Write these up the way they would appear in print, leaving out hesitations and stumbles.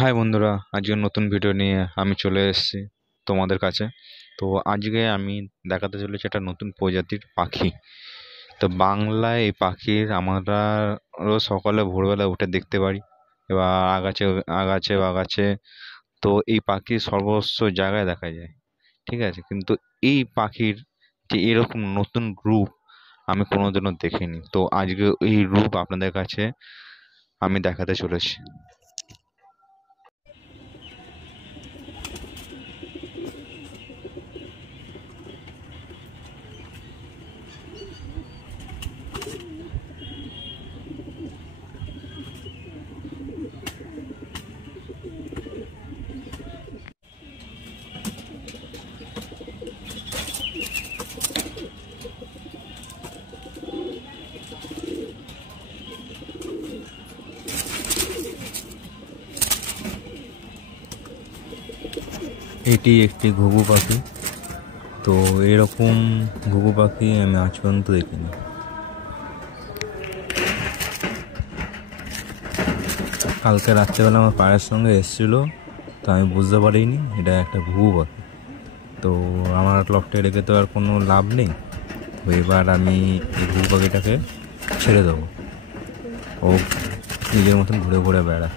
হাই বন্ধুরা, আজকে নতুন ভিডিও নিয়ে আমি চলে এসেছি তোমাদের কাছে। তো আজকে আমি দেখাতে চলেছি একটা নতুন প্রজাতির পাখি। তো বাংলায় এই পাখির আমরা রোজ সকালে ভোরবেলা উঠে দেখতে পারি, এবার আগাছে আগাছে বাগাছে। তো এই পাখি সর্বস্ব জায়গায় দেখা যায়, ঠিক আছে, কিন্তু এই পাখির যে এরকম নতুন রূপ আমি কোনোদিনও দেখিনি। তো আজকে এই রূপ আপনাদের কাছে আমি দেখাতে চলেছি। এটি একটি ঘুঘু পাখি। তো এরকম ঘুঘু পাখি আমি আজ পর্যন্ত দেখিনি। কালকে রাত্রেবেলা আমার পায়ের সঙ্গে এসেছিল, তো আমি বুঝতে পারিনি এটা একটা ঘুঘু পাখি। তো আমার লফটে রেখে তো আর কোনো লাভ নেই। তো এবার আমি এই ঘুঘু পাখিটাকে ছেড়ে দেবো, ও নিজের মতন ঘুরে ঘুরে বেড়ায়।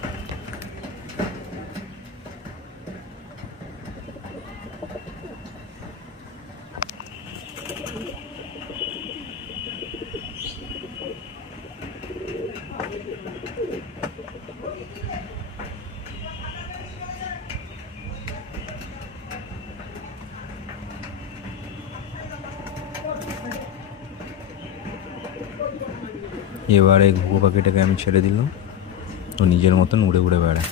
এবার এই ঘুঘু পাখিটাকে আমি ছেড়ে দিলাম, ও নিজের মতন উড়ে উড়ে বেড়ায়।